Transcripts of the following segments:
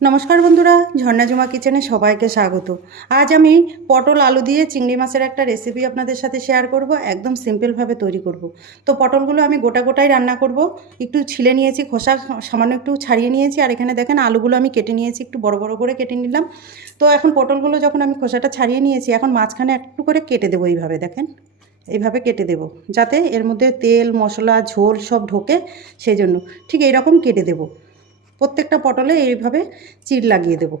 নমস্কার বন্ধুরা, ঝর্ণা জুমা কিচেনে সবাইকে স্বাগত। আজ আমি পটল আলু দিয়ে চিংড়ি মাছের একটা রেসিপি আপনাদের সাথে শেয়ার করব। একদম সিম্পলভাবে তৈরি করব। তো পটলগুলো আমি গোটা গোটাই রান্না করব। একটু ছিলে নিয়েছি, খোসা সামান্য একটু ছাড়িয়ে নিয়েছি। আর এখানে দেখেন আলুগুলো আমি কেটে নিয়েছি, একটু বড় বড় করে কেটে নিলাম। তো এখন পটলগুলো যখন আমি খোসাটা ছাড়িয়ে নিয়েছি, এখন মাঝখানে একটু করে কেটে দেবো। এইভাবে দেখেন, এইভাবে কেটে দেব, যাতে এর মধ্যে তেল মশলা ঝোল সব ঢোকে, সেই জন্য ঠিক এইরকম কেটে দেব। প্রত্যেকটা পটলে এইভাবে চিড় লাগিয়ে দেব।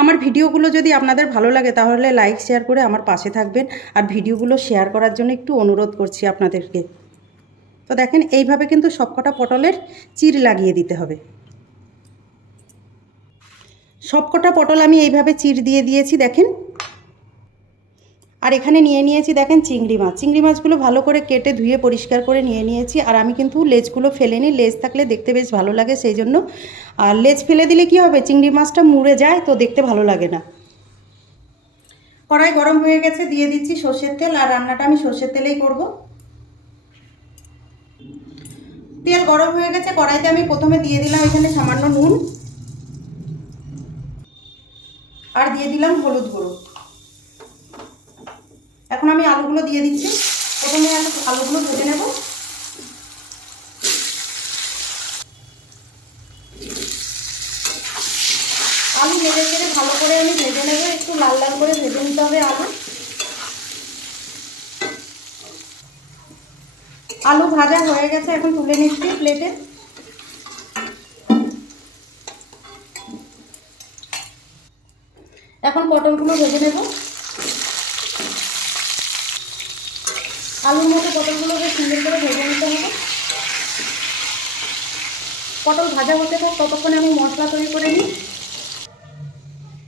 আমার ভিডিওগুলো যদি আপনাদের ভালো লাগে তাহলে লাইক শেয়ার করে আমার পাশে থাকবেন। আর ভিডিওগুলো শেয়ার করার জন্য একটু অনুরোধ করছি আপনাদেরকে। তো দেখেন এইভাবে কিন্তু সবকটা পটলের চিড় লাগিয়ে দিতে হবে। সবকটা পটল আমি এইভাবে চিড় দিয়ে দিয়েছি দেখেন। আর এখানে নিয়ে নিয়েছি দেখেন চিংড়ি মাছ। চিংড়ি মাছগুলো ভালো করে কেটে ধুয়ে পরিষ্কার করে নিয়ে নিয়েছি। আর আমি কিন্তু লেজগুলো ফেলে নিই, লেজ থাকলে দেখতে বেশ ভালো লাগে সেই জন্য। আর লেজ ফেলে দিলে কি হবে, চিংড়ি মাছটা মুড়ে যায়, তো দেখতে ভালো লাগে না। কড়াই গরম হয়ে গেছে, দিয়ে দিচ্ছি সর্ষের তেল। আর রান্নাটা আমি সর্ষের তেলেই করব। তেল গরম হয়ে গেছে, কড়াইতে আমি প্রথমে দিয়ে দিলাম এখানে সামান্য নুন। আর দিয়ে দিলাম হলুদ গুঁড়ো। এখন আমি আলুগুলো দিয়ে দিচ্ছি। প্রথমে আমি আলুগুলো ভেজে নেব। আলু নেড়ে চেড়ে ভালো করে আমি ভেজে নেব, একটু লাল লাল করে ভেজে নিতে হবে আলু। আলু ভাজা হয়ে গেছে, এখন তুলে নিচ্ছি প্লেটে। এখন পটলগুলো ভেজে নেব। আলুর মতো পটলগুলোকে সুন্দর করে ভেজে নিতে হবে। পটল ভাজা হতে থাক, ততক্ষণে আমি মশলা তৈরি করে নিই।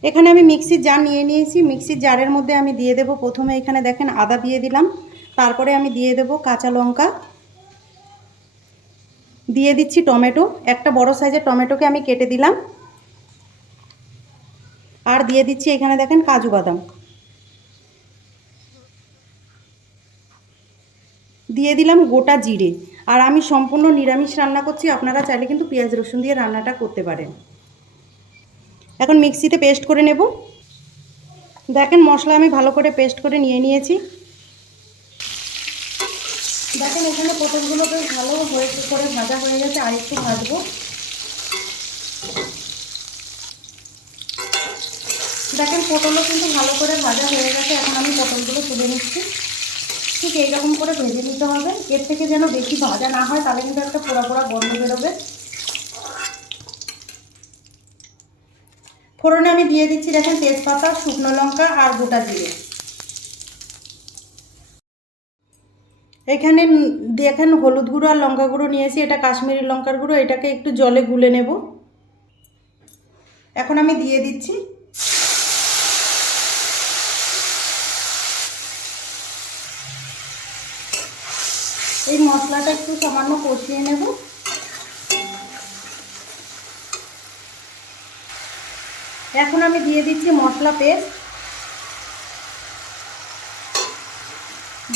এখানে আমি মিক্সির জার নিয়ে নিয়েছি। মিক্সির জারের মধ্যে আমি দিয়ে দেব প্রথমে এখানে দেখেন আদা দিয়ে দিলাম। তারপরে আমি দিয়ে দেব কাঁচা লঙ্কা, দিয়ে দিচ্ছি টমেটো। একটা বড় সাইজের টমেটোকে আমি কেটে দিলাম। আর দিয়ে দিচ্ছি এখানে দেখেন কাজু বাদাম, দিয়ে দিলাম গোটা জিরে। আর আমি সম্পূর্ণ নিরামিষ রান্না করছি, আপনারা চাইলে কিন্তু পেঁয়াজ রসুন দিয়ে রান্নাটা করতে পারেন। এখন মিক্সিতে পেস্ট করে নেব। দেখেন মশলা আমি ভালো করে পেস্ট করে নিয়ে নিয়েছি। দেখেন এখানে পটলগুলো বেশ ভালো করে ভাজা হয়ে গেছে, আর একটু ভাজবো। দেখেন পটলও কিন্তু ভালো করে ভাজা হয়ে গেছে, এখন আমি পটলগুলো তুলে নিচ্ছি। ঠিক এইরকম করে ভেজে নিতে হবে, এর থেকে যেন বেশি ভাজা না হয়, তাহলে কিন্তু একটা পোড়া পোড়া গন্ধ বেরোবে। ফোড়নে আমি দিয়ে দিচ্ছি দেখেন তেজপাতা, শুকনো লঙ্কা আর গোটা জিরে। এখানে দেখেন হলুদ গুঁড়ো আর লঙ্কা গুঁড়ো নিয়েছি, এটা কাশ্মীরি লঙ্কার গুঁড়ো। এটাকে একটু জলে গুলে নেব। এখন আমি দিয়ে দিচ্ছি। এই মশলাটা একটু সামান্য কষিয়ে নেব। এখন আমি দিয়ে দিচ্ছি মশলা পেস্ট,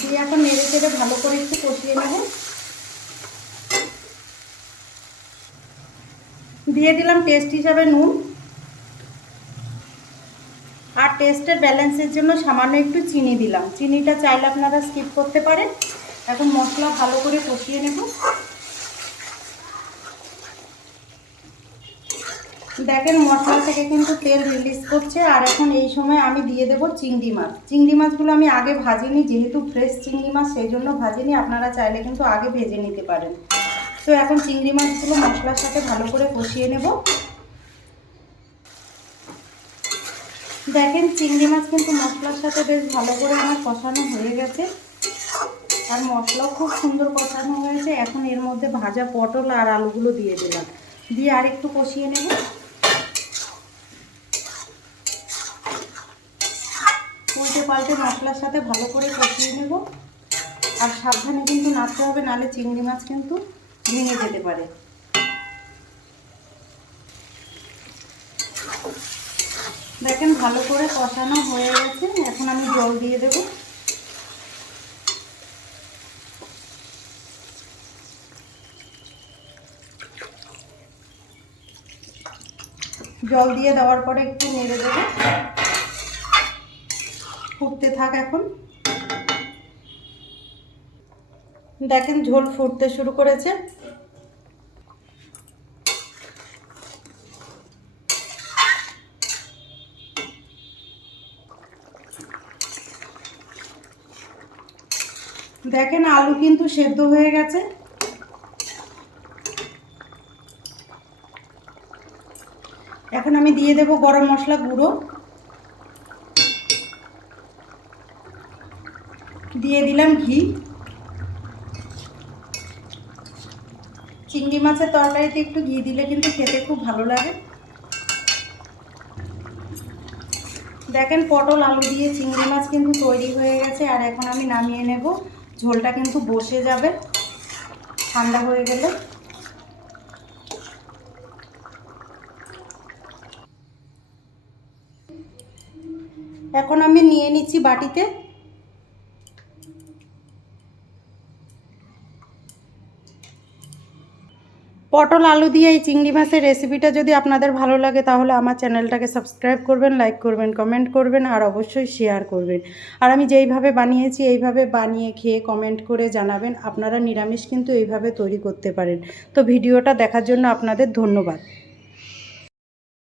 দিয়ে এখন নেড়ে চেড়ে ভালো করে একটু কষিয়ে নেব। দিয়ে দিলাম টেস্ট হিসাবে নুন। আর টেস্টের ব্যালেন্সের জন্য সামান্য একটু চিনি দিলাম। চিনিটা চাইলে আপনারা স্কিপ করতে পারেন। এখন মশলা ভালো করে কষিয়ে নেব। দেখেন মশলা থেকে কিন্তু তেল রিলিজ করছে। আর এখন এই সময় আমি দিয়ে দেব চিংড়ি মাছ। চিংড়ি মাছগুলো আমি আগে ভাজিনি, যেহেতু ফ্রেশ চিংড়ি মাছ সেই জন্য ভাজিনি। আপনারা চাইলে কিন্তু আগে ভেজে নিতে পারেন। তো এখন চিংড়ি মাছগুলো মশলার সাথে ভালো করে কষিয়ে নেব। দেখেন চিংড়ি মাছ কিন্তু মশলার সাথে বেশ ভালো করে আমার কষানো হয়ে গেছে, আর মশলাও খুব সুন্দর কষানো হয়েছে। এখন এর মধ্যে ভাজা পটল আর আলুগুলো দিয়ে দিলাম, দিয়ে আর একটু কষিয়ে নেব। উল্টে পাল্টে মশলার সাথে ভালো করে কষিয়ে নেব। আর সাবধানে কিন্তু নাড়তে হবে, নাহলে চিংড়ি মাছ কিন্তু ভেঙে যেতে পারে। দেখেন ভালো করে কষানো হয়ে গেছে, এখন আমি জল দিয়ে দেব। জল দিয়ে দেওয়ার পরে একটু নেড়ে দেবো, ফুটতে থাক। এখন দেখেন ঝোল ফুটতে শুরু করেছে। দেখেন আলু কিন্তু সেদ্ধ হয়ে গেছে। এখন আমি দিয়ে দেব গরম মশলা গুঁড়ো, দিয়ে দিলাম ঘি। চিংড়ি মাছের তরকারিতে একটু ঘি দিলে কিন্তু খেতে খুব ভালো লাগে। দেখেন পটল আলু দিয়ে চিংড়ি মাছ কিন্তু তৈরি হয়ে গেছে। আর এখন আমি নামিয়ে নেব। ঝোলটা কিন্তু বসে যাবে ঠান্ডা হয়ে গেলে। এখন আমি নিয়ে নিচ্ছি বাটিতে। পটল আলু দিয়ে এই চিংড়ি মাছের রেসিপিটা যদি আপনাদের ভালো লাগে তাহলে আমার চ্যানেলটাকে সাবস্ক্রাইব করবেন, লাইক করবেন, কমেন্ট করবেন আর অবশ্যই শেয়ার করবেন। আর আমি যেইভাবে বানিয়েছি এইভাবে বানিয়ে খেয়ে কমেন্ট করে জানাবেন। আপনারা নিরামিষ কিন্তু এইভাবে তৈরি করতে পারেন। তো ভিডিওটা দেখার জন্য আপনাদের ধন্যবাদ।